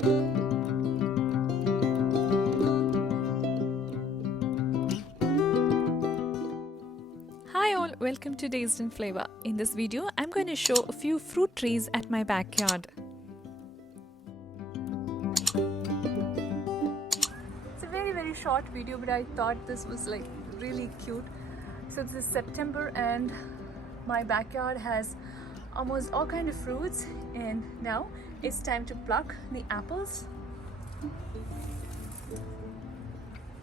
Hi all, welcome to Taste and Flavor. In this video, I'm going to show a few fruit trees at my backyard. It's a very short video, but I thought this was like really cute. So this is September and my backyard has almost all kind of fruits, and now it's time to pluck the apples.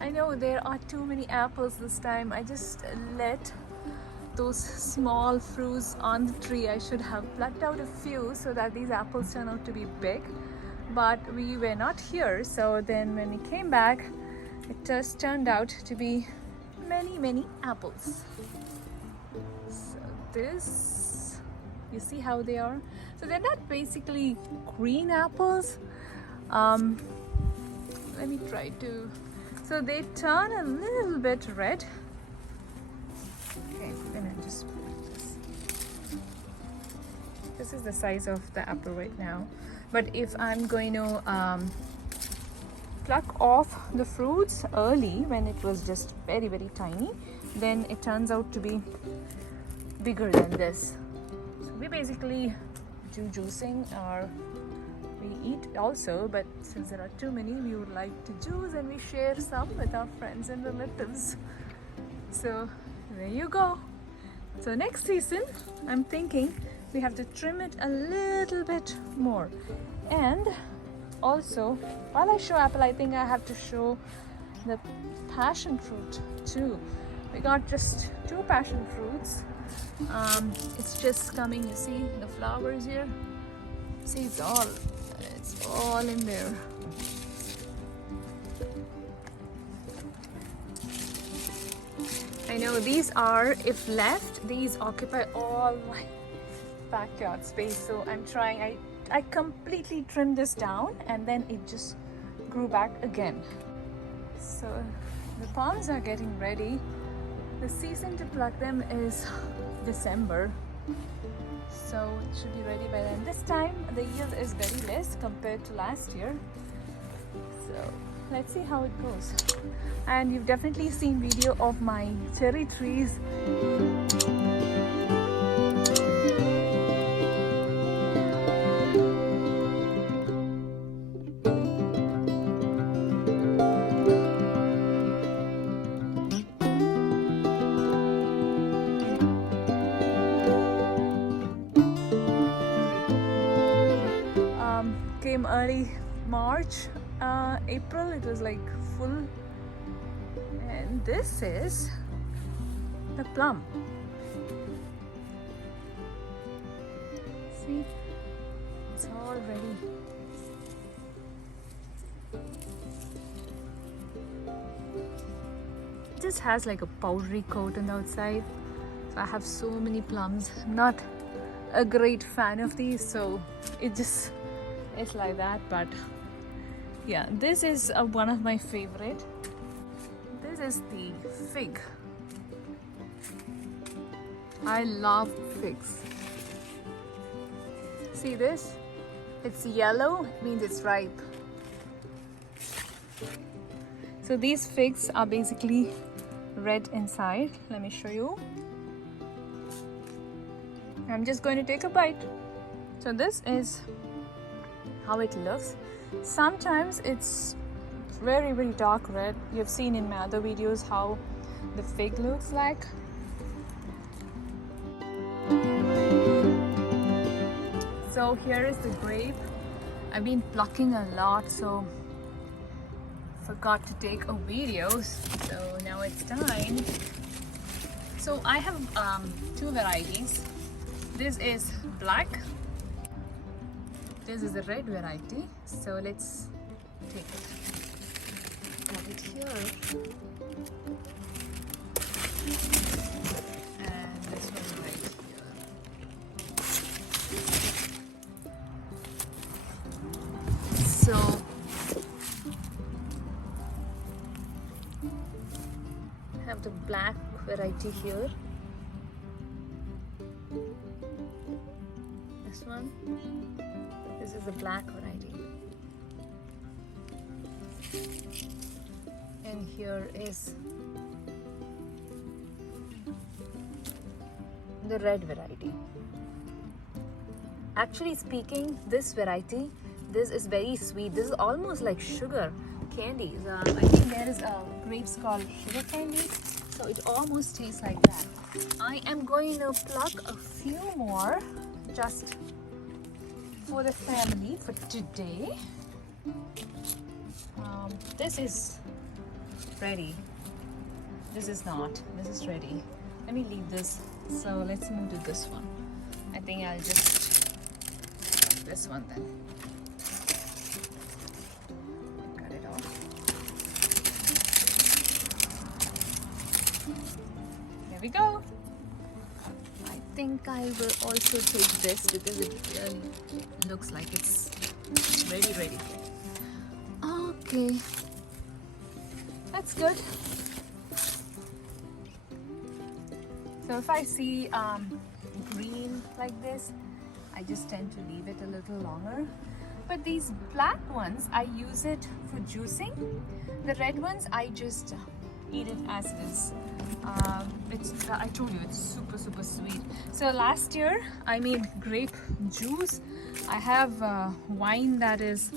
I know there are too many apples this time. I just let those small fruits on the tree. I should have plucked out a few so that these apples turn out to be big, but we were not here, so then when we came back it just turned out to be many apples. So this, you see how they are? So they're not basically green apples. Let me try to, so they turn a little bit red. Okay, then I just put this. This is the size of the apple right now. But if I'm going to pluck off the fruits early when it was just very tiny, then it turns out to be bigger than this. So we basically do juicing, or we eat also, but since there are too many, we would like to juice and we share some with our friends and relatives. So there you go. So next season I'm thinking we have to trim it a little bit more. And also, while I show apple, I think I have to show the passion fruit too. We got just 2 passion fruits. It's just coming. You see the flowers here? See, it's all in there. I know these are, if left, these occupy all my backyard space. So I'm trying, I completely trimmed this down and then it just grew back again. So the palms are getting ready. The season to pluck them is December. So it should be ready by then. This time the yield is very less compared to last year. So let's see how it goes. And you've definitely seen video of my cherry trees. Came early March, April, it was like full. And this is the plum. See, it's all ready. It just has like a powdery coat on the outside. So I have so many plums. I'm not a great fan of these, so it's like that. But yeah, this is one of my favorite. This is the fig. I love figs. See this? It's yellow, it means it's ripe. So these figs are basically red inside. Let me show you. I'm just going to take a bite. So this is how it looks. Sometimes it's very dark red. You've seen in my other videos how the fig looks like. So here is the grape. I've been plucking a lot, so forgot to take a video, so now it's time. So I have 2 varieties. This is black. This is the red variety. So let's take it. Have it here. And this one right here. So I have the black variety here. This one. This is the black variety. And here is the red variety. Actually speaking, this variety, this is very sweet. This is almost like sugar candy. I think there is grapes called sugar candy, so it almost tastes like that. I am going to pluck a few more just for the family for today. This is ready. This is not. This is ready. Let me leave this. So let's move to this one. I think I'll just pluck this one then. Cut it off. There we go. I think I will also take this because it really looks like it's ready. Okay, that's good. So if I see green like this, I just tend to leave it a little longer. But these black ones, I use it for juicing. The red ones, I just eat it as it is. I told you, it's super sweet. So last year I made grape juice. I have wine that is,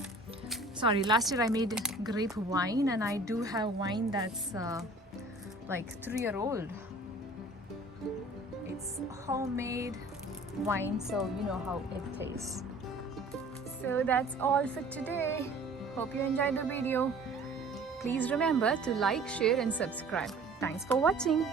sorry, last year I made grape wine, and I do have wine that's like 3-year-old. It's homemade wine, so you know how it tastes. So that's all for today. Hope you enjoyed the video. Please remember to like, share and subscribe. Thanks for watching.